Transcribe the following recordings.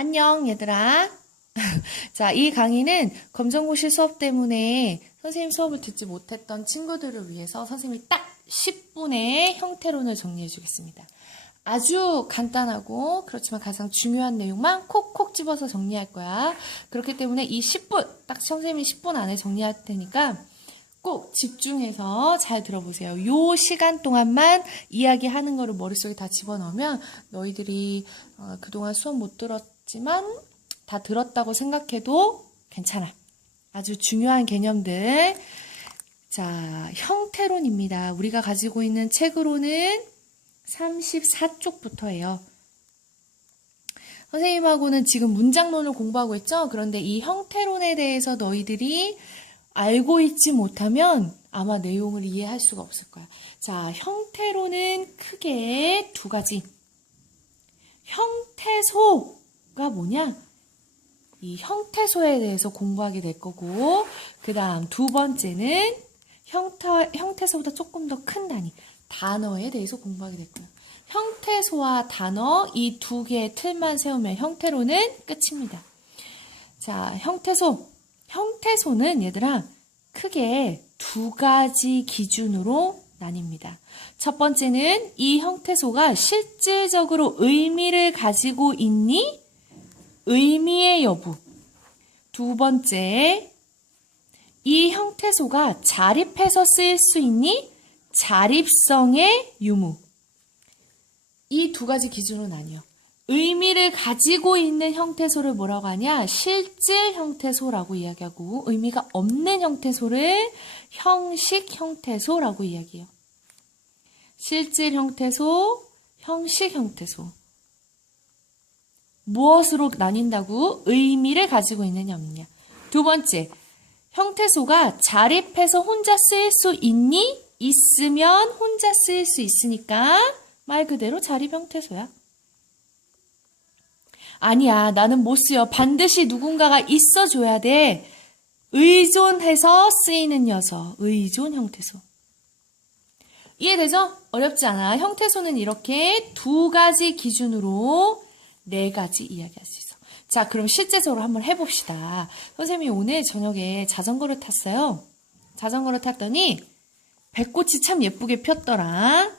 안녕, 얘들아. 자, 이 강의는 검정고시 수업 때문에 선생님 수업을 듣지 못했던 친구들을 위해서 선생님이 딱 10분의 형태론을 정리해 주겠습니다. 아주 간단하고 그렇지만 가장 중요한 내용만 콕콕 집어서 정리할 거야. 그렇기 때문에 이 10분, 딱 선생님이 10분 안에 정리할 테니까 꼭 집중해서 잘 들어보세요. 요 시간 동안만 이야기하는 거를 머릿속에 다 집어넣으면 너희들이 어, 그동안 수업 못 들었지만 다 들었다고 생각해도 괜찮아. 아주 중요한 개념들. 자, 형태론입니다. 우리가 가지고 있는 책으로는 34쪽부터예요. 선생님하고는 지금 문장론을 공부하고 있죠? 그런데 이 형태론에 대해서 너희들이 알고 있지 못하면 아마 내용을 이해할 수가 없을 거야. 자, 형태론은 크게 두 가지. 형태소가 뭐냐? 이 형태소에 대해서 공부하게 될 거고, 그 다음 두 번째는 형태, 형태소보다 조금 더 큰 단위, 단어에 대해서 공부하게 될 거예요. 형태소와 단어, 이 두 개의 틀만 세우면 형태로는 끝입니다. 자, 형태소. 형태소는 얘들아, 크게 두 가지 기준으로 나뉩니다. 첫 번째는 이 형태소가 실질적으로 의미를 가지고 있니? 의미의 여부. 두 번째, 이 형태소가 자립해서 쓰일 수 있니? 자립성의 유무. 이 두 가지 기준으로 나뉘어. 의미를 가지고 있는 형태소를 뭐라고 하냐? 실질 형태소라고 이야기하고 의미가 없는 형태소를 형식 형태소라고 이야기해요. 실질 형태소, 형식 형태소. 무엇으로 나뉜다고? 의미를 가지고 있느냐 없느냐. 두 번째, 형태소가 자립해서 혼자 쓰일 수 있니? 있으면 혼자 쓰일 수 있으니까 말 그대로 자립 형태소야. 아니야, 나는 못 쓰여. 반드시 누군가가 있어줘야 돼. 의존해서 쓰이는 녀석. 의존 형태소. 이해되죠? 어렵지 않아. 형태소는 이렇게 두 가지 기준으로 네 가지 이야기할 수 있어. 자, 그럼 실제적으로 한번 해봅시다. 선생님이 오늘 저녁에 자전거를 탔어요. 자전거를 탔더니 배꽃이 참 예쁘게 폈더라.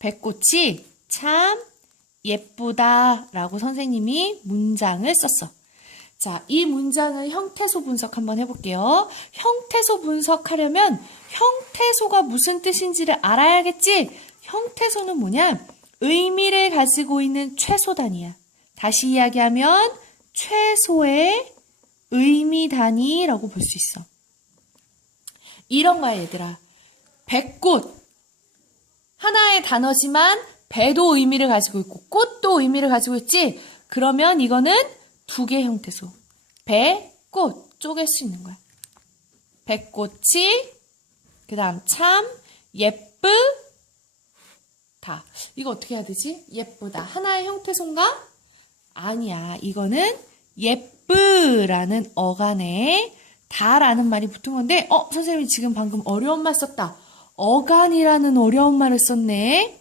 배꽃이 참 예쁘다 라고 선생님이 문장을 썼어. 자, 이 문장을 형태소 분석 한번 해볼게요. 형태소 분석하려면 형태소가 무슨 뜻인지를 알아야겠지? 형태소는 뭐냐? 의미를 가지고 있는 최소 단위야. 다시 이야기하면 최소의 의미 단위라고 볼 수 있어. 이런 거야, 얘들아. 배꽃. 하나의 단어지만 배도 의미를 가지고 있고 꽃도 의미를 가지고 있지. 그러면 이거는 두개 형태소. 배, 꽃 쪼갤 수 있는 거야. 배꽃이 그다음 참 예쁘 다. 이거 어떻게 해야 되지? 예쁘다. 하나의 형태소인가? 아니야. 이거는 예쁘라는 어간에 다라는 말이 붙은 건데, 어, 선생님이 지금 방금 어려운 말 썼다. 어간이라는 어려운 말을 썼네.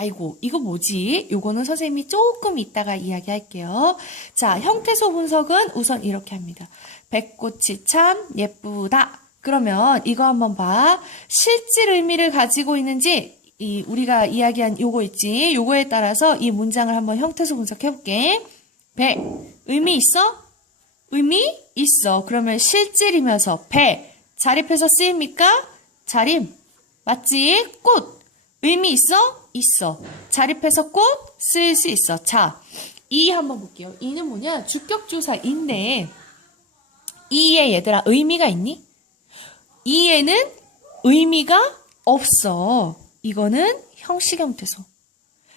아이고, 이거 뭐지? 요거는 선생님이 조금 이따가 이야기할게요. 자, 형태소 분석은 우선 이렇게 합니다. 배꽃이 참 예쁘다. 그러면 이거 한번 봐. 실질 의미를 가지고 있는지 이 우리가 이야기한 요거 있지. 요거에 따라서 이 문장을 한번 형태소 분석해 볼게. 배 의미 있어? 의미 있어. 그러면 실질이면서 배 자립해서 쓰입니까? 자립 맞지? 꽃 의미 있어? 있어. 자립해서 꽃 쓰일 수 있어. 자, 이 한번 볼게요. 이는 뭐냐? 주격조사 인데 이에 얘들아 의미가 있니? 이에는 의미가 없어. 이거는 형식 형태소.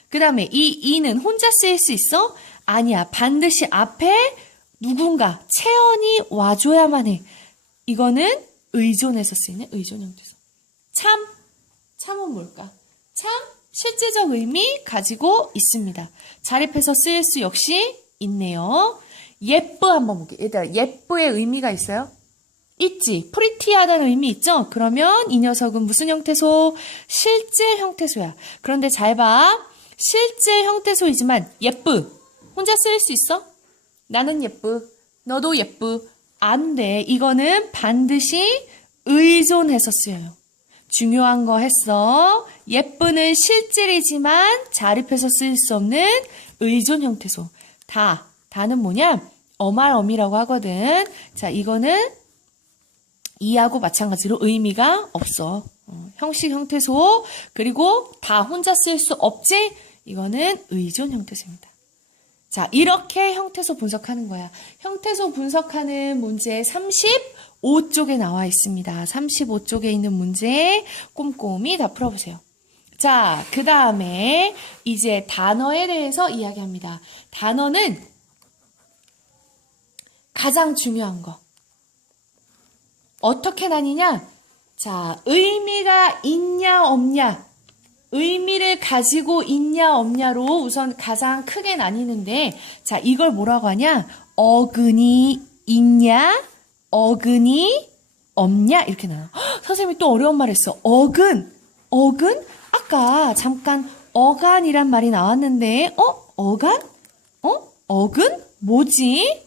그 다음에 이 이는 혼자 쓰일 수 있어? 아니야. 반드시 앞에 누군가 체언이 와줘야만 해. 이거는 의존해서 쓰이는 의존 형태소. 참, 참은 뭘까? 참 실제적 의미 가지고 있습니다. 자립해서 쓰일 수 역시 있네요. 예쁘 한번 볼게요. 얘들아, 예쁘의 의미가 있어요? 있지. 프리티하다는 의미 있죠? 그러면 이 녀석은 무슨 형태소? 실제 형태소야. 그런데 잘 봐. 실제 형태소이지만 예쁘. 혼자 쓸 수 있어? 나는 예쁘. 너도 예쁘. 안 돼. 이거는 반드시 의존해서 쓰여요. 중요한 거 했어. 예쁘는 실질이지만 자립해서 쓸 수 없는 의존 형태소. 다. 다는 뭐냐? 어말어미라고 하거든. 자, 이거는 이하고 마찬가지로 의미가 없어. 어, 형식 형태소. 그리고 다 혼자 쓸 수 없지? 이거는 의존 형태소입니다. 자, 이렇게 형태소 분석하는 거야. 형태소 분석하는 문제 35쪽에 나와 있습니다. 35쪽에 있는 문제 꼼꼼히 다 풀어보세요. 자, 그 다음에 이제 단어에 대해서 이야기합니다. 단어는 가장 중요한 거. 어떻게 나뉘냐? 자, 의미가 있냐, 없냐. 의미를 가지고 있냐 없냐로 우선 가장 크게 나뉘는데 자 이걸 뭐라고 하냐 어근이 있냐 어근이 없냐? 이렇게 헉, 선생님이 또 어려운 말 했어. 어근. 어근? 아까 잠깐 어간이란 말이 나왔는데 어? 어간? 어? 어근? 뭐지?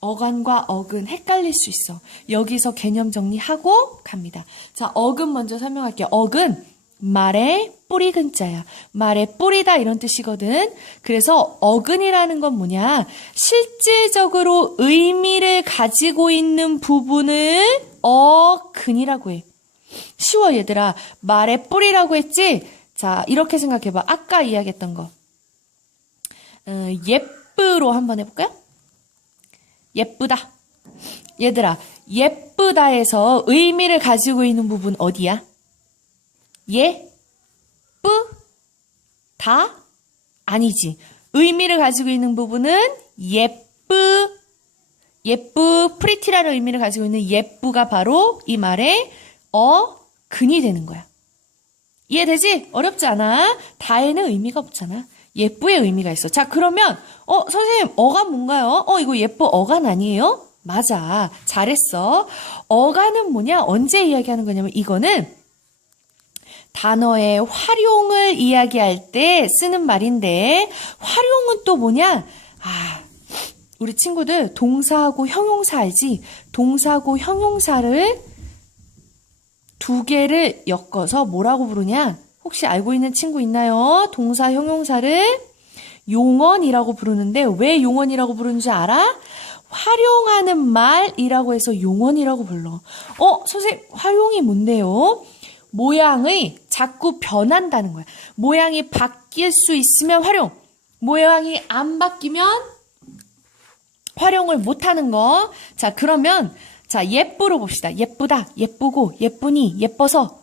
어간과 어근 헷갈릴 수 있어. 여기서 개념 정리하고 갑니다. 자, 어근 먼저 설명할게요. 어근 말의 뿌리 근자야. 말의 뿌리다 이런 뜻이거든. 그래서 어근이라는 건 뭐냐? 실질적으로 의미를 가지고 있는 부분을 어근이라고 해. 쉬워 얘들아. 말의 뿌리라고 했지? 자, 이렇게 생각해 봐. 아까 이야기했던 거. 어, 예쁘로 한번 해 볼까요? 예쁘다. 얘들아, 예쁘다에서 의미를 가지고 있는 부분 어디야? 예? 뿌? 다? 아니지. 의미를 가지고 있는 부분은 예쁘, 예쁘, 프리티라는 의미를 가지고 있는 예쁘가 바로 이 말의 어, 근이 되는 거야. 이해되지? 어렵지 않아. 다에는 의미가 없잖아. 예쁘의 의미가 있어. 자, 그러면, 어, 선생님, 어간 뭔가요? 어, 이거 예쁘 어간 아니에요? 맞아. 잘했어. 어간은 뭐냐? 언제 이야기하는 거냐면, 이거는 단어의 활용을 이야기할 때 쓰는 말인데, 활용은 또 뭐냐? 아, 우리 친구들 동사하고 형용사 알지? 동사하고 형용사를 두 개를 엮어서 뭐라고 부르냐? 혹시 알고 있는 친구 있나요? 동사 형용사를 용언이라고 부르는데 왜 용언이라고 부르는지 알아? 활용하는 말이라고 해서 용언이라고 불러. 어, 선생님, 활용이 뭔데요? 모양의 자꾸 변한다는 거야. 모양이 바뀔 수 있으면 활용. 모양이 안 바뀌면 활용을 못하는 거. 자, 그러면 자, 예쁘로 봅시다. 예쁘다, 예쁘고, 예쁘니, 예뻐서.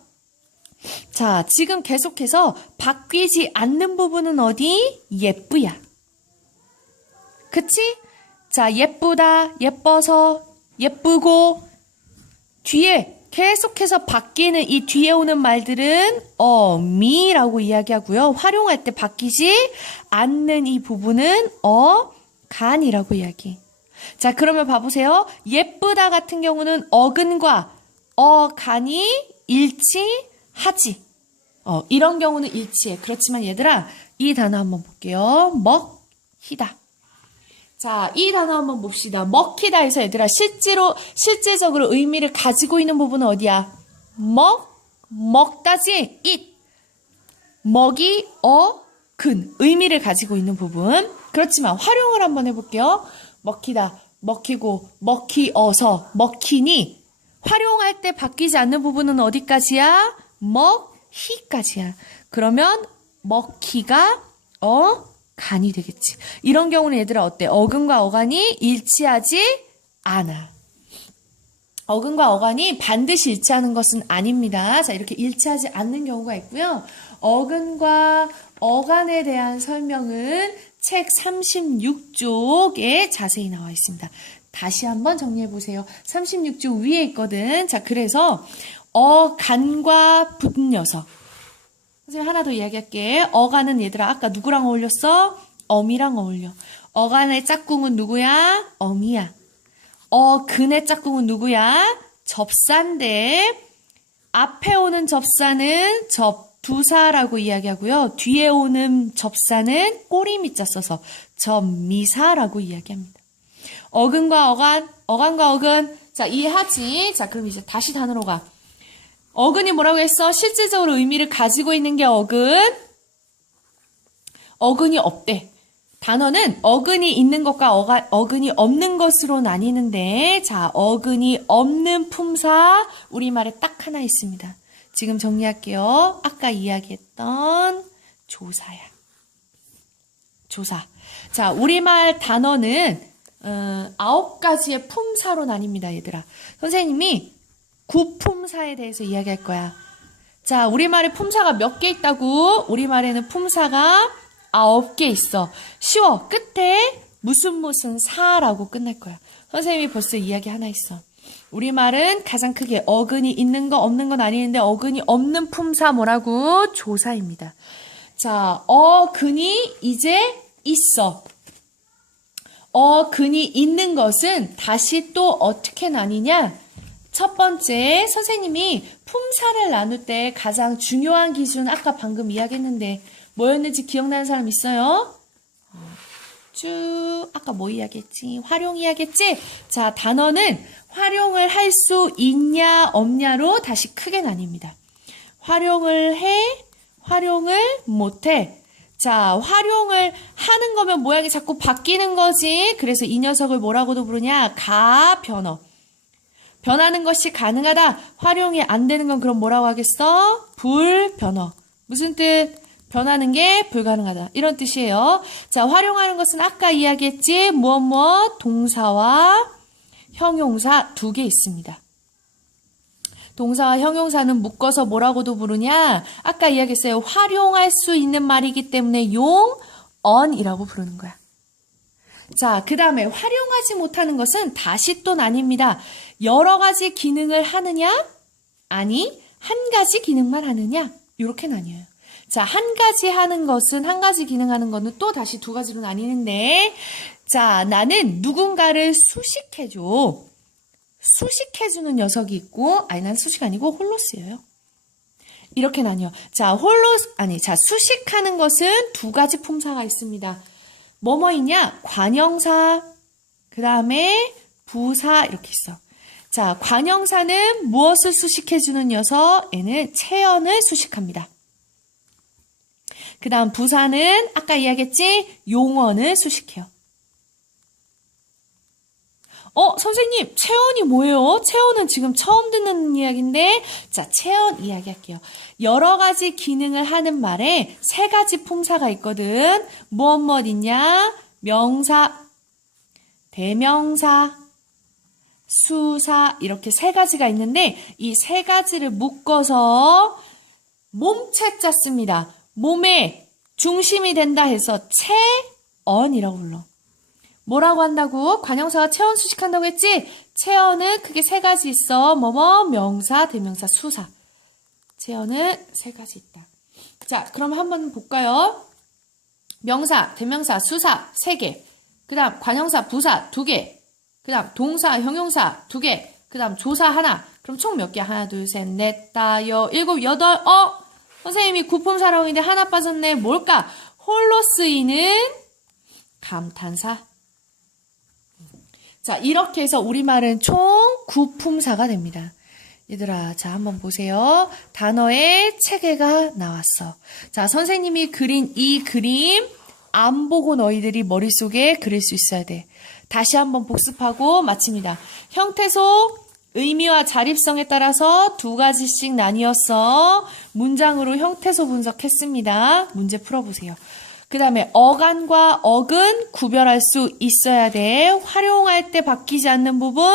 자, 지금 계속해서 바뀌지 않는 부분은 어디? 예쁘야. 그치? 자, 예쁘다, 예뻐서, 예쁘고, 뒤에 계속해서 바뀌는 이 뒤에 오는 말들은 어 미라고 이야기하고요. 활용할 때 바뀌지 않는 이 부분은 어 간이라고 이야기. 자, 그러면 봐보세요. 예쁘다 같은 경우는 어근과 어 간이 일치하지. 어, 이런 경우는 일치해. 그렇지만 얘들아, 이 단어 한번 볼게요. 먹 히다. 자, 이 단어 한번 봅시다. 먹히다에서 얘들아, 실제로, 실제적으로 의미를 가지고 있는 부분은 어디야? 먹, 먹다지, it. 먹이, 어, 근. 의미를 가지고 있는 부분. 그렇지만 활용을 한번 해볼게요. 먹히다, 먹히고, 먹히어서, 먹히니. 활용할 때 바뀌지 않는 부분은 어디까지야? 먹히까지야. 그러면 먹히가 어 간이 되겠지. 이런 경우는 얘들아 어때? 어근과 어간이 일치하지 않아. 어근과 어간이 반드시 일치하는 것은 아닙니다. 자, 이렇게 일치하지 않는 경우가 있고요. 어근과 어간에 대한 설명은 책 36쪽에 자세히 나와 있습니다. 다시 한번 정리해 보세요. 36쪽 위에 있거든. 자, 그래서 어간과 붙은 녀석. 선생님 하나 더 이야기할게. 어간은 얘들아 아까 누구랑 어울렸어? 어미랑 어울려. 어간의 짝꿍은 누구야? 어미야. 어근의 짝꿍은 누구야? 접사인데 앞에 오는 접사는 접 두사라고 이야기하고요. 뒤에 오는 접사는 꼬리 밑자 써서 접미사라고 이야기합니다. 어근과 어간, 어간과 어근. 자, 이해하지? 자, 그럼 이제 다시 단어로 가. 어근이 뭐라고 했어? 실질적으로 의미를 가지고 있는 게 어근. 어근이 없대. 단어는 어근이 있는 것과 어가, 어근이 없는 것으로 나뉘는데, 자, 어근이 없는 품사, 우리말에 딱 하나 있습니다. 지금 정리할게요. 아까 이야기했던 조사야. 조사. 자, 우리말 단어는, 어, 아홉 가지의 품사로 나뉩니다, 얘들아. 선생님이 구품사에 대해서 이야기할 거야. 자, 우리말에 품사가 몇 개 있다고? 우리말에는 품사가 아홉 개 있어. 쉬워. 끝에 무슨 무슨 사라고 끝날 거야. 선생님이 벌써 이야기 하나 있어. 우리말은 가장 크게 어근이 있는 거 없는 건 아니는데 어근이 없는 품사 뭐라고? 조사입니다. 자, 어근이 이제 있어. 어근이 있는 것은 다시 또 어떻게 나뉘냐? 첫 번째, 선생님이 품사를 나눌 때 가장 중요한 기준, 아까 방금 이야기했는데, 뭐였는지 기억나는 사람 있어요? 어, 쭉, 아까 뭐 이야기했지? 활용 이야기했지? 자, 단어는 활용을 할 수 있냐, 없냐로 다시 크게 나뉩니다. 활용을 해, 활용을 못해. 자, 활용을 하는 거면 모양이 자꾸 바뀌는 거지. 그래서 이 녀석을 뭐라고도 부르냐? 가변어. 변하는 것이 가능하다. 활용이 안 되는 건 그럼 뭐라고 하겠어? 불변어. 무슨 뜻? 변하는 게 불가능하다. 이런 뜻이에요. 자, 활용하는 것은 아까 이야기했지? 무엇 무엇 동사와 형용사 두 개 있습니다. 동사와 형용사는 묶어서 뭐라고도 부르냐? 아까 이야기했어요. 활용할 수 있는 말이기 때문에 용, 언이라고 부르는 거야. 자, 그 다음에 활용하지 못하는 것은 다시 또 나뉩니다. 여러 가지 기능을 하느냐? 아니, 한 가지 기능만 하느냐? 이렇게 나뉘어요. 자, 한 가지 하는 것은, 한 가지 기능하는 거는 또 다시 두 가지로 나뉘는데, 자, 나는 누군가를 수식해줘. 수식해주는 녀석이 있고, 아니, 난 수식 아니고 홀로스예요. 이렇게 나뉘어. 자, 홀로스, 아니, 자, 수식하는 것은 두 가지 품사가 있습니다. 뭐뭐 있냐? 관형사, 그 다음에 부사, 이렇게 있어. 자, 관형사는 무엇을 수식해주는 녀석? 얘는 체언을 수식합니다. 그 다음 부사는 아까 이야기했지? 용언을 수식해요. 어, 선생님, 체언이 뭐예요? 체언은 지금 처음 듣는 이야기인데, 자, 체언 이야기 할게요. 여러 가지 기능을 하는 말에 세 가지 품사가 있거든. 무엇 무엇 있냐? 명사, 대명사, 수사, 이렇게 세 가지가 있는데, 이 세 가지를 묶어서 몸체자 씁니다. 몸의 중심이 된다 해서 체언이라고 불러. 뭐라고 한다고? 관형사가 체언 수식한다고 했지? 체언은 크게 세 가지 있어. 뭐뭐, 명사, 대명사, 수사. 체언은 세 가지 있다. 자, 그럼 한번 볼까요? 명사, 대명사, 수사, 세 개. 그 다음, 관형사, 부사, 두 개. 그 다음, 동사, 형용사, 두 개. 그 다음, 조사, 하나. 그럼 총 몇 개? 하나, 둘, 셋, 넷, 다, 여, 일곱, 여덟, 어? 선생님이 구품사라고 했는데 하나 빠졌네. 뭘까? 홀로 쓰이는 감탄사. 자, 이렇게 해서 우리말은 총 9품사가 됩니다. 얘들아, 자, 한번 보세요. 단어의 체계가 나왔어. 자, 선생님이 그린 이 그림 안 보고 너희들이 머릿속에 그릴 수 있어야 돼. 다시 한번 복습하고 마칩니다. 형태소, 의미와 자립성에 따라서 두 가지씩 나뉘었어. 문장으로 형태소 분석했습니다. 문제 풀어보세요. 그 다음에 어간과 어근 구별할 수 있어야 돼. 활용할 때 바뀌지 않는 부분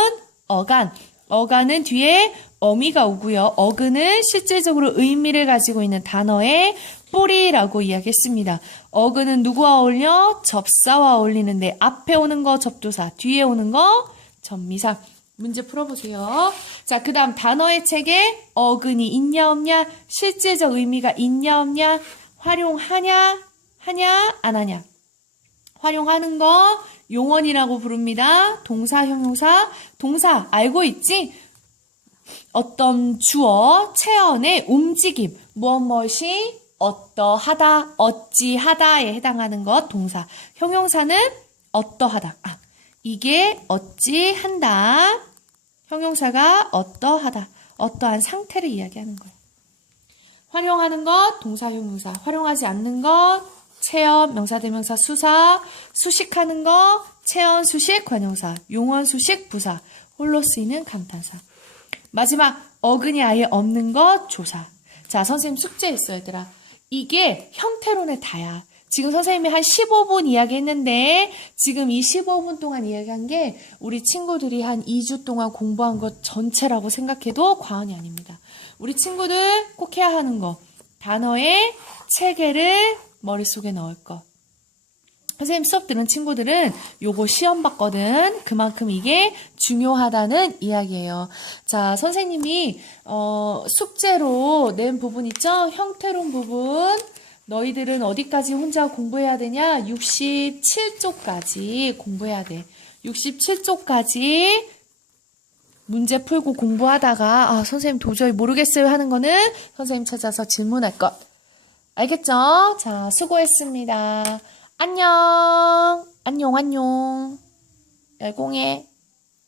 어간. 어간은 뒤에 어미가 오고요. 어근은 실질적으로 의미를 가지고 있는 단어의 뿌리라고 이야기했습니다. 어근은 누구와 어울려? 접사와 어울리는데 앞에 오는 거 접조사, 뒤에 오는 거 전미사. 문제 풀어보세요. 자, 그 다음 단어의 책에 어근이 있냐 없냐, 실제적 의미가 있냐 없냐, 활용하냐, 하냐, 안 하냐. 활용하는 거 용언이라고 부릅니다. 동사, 형용사, 동사 알고 있지? 어떤 주어, 체언의 움직임, 무엇 무엇이 어떠하다, 어찌하다에 해당하는 것 동사. 형용사는 어떠하다. 아, 이게 어찌한다. 형용사가 어떠하다. 어떠한 상태를 이야기하는 거예요. 활용하는 것, 동사, 형용사. 활용하지 않는 것, 체험, 명사, 대명사, 수사. 수식하는 것, 체언, 수식, 관용사. 용언, 수식, 부사. 홀로 쓰이는 감탄사. 마지막, 어근이 아예 없는 것, 조사. 자, 선생님 숙제했어, 얘들아. 이게 형태론의 다야. 지금 선생님이 한 15분 이야기했는데, 지금 이 15분 동안 이야기한 게 우리 친구들이 한 2주 동안 공부한 것 전체라고 생각해도 과언이 아닙니다. 우리 친구들 꼭 해야 하는 거. 단어의 체계를 머릿속에 넣을 것. 선생님 수업 들은 친구들은 요거 시험 봤거든. 그만큼 이게 중요하다는 이야기예요. 자, 선생님이 어, 숙제로 낸 부분 있죠? 형태론 부분. 너희들은 어디까지 혼자 공부해야 되냐? 67쪽까지 공부해야 돼. 67쪽까지 문제 풀고 공부하다가 아, 선생님 도저히 모르겠어요 하는 거는 선생님 찾아서 질문할 것. 알겠죠? 자, 수고했습니다. 안녕. 안녕, 안녕. 열공해.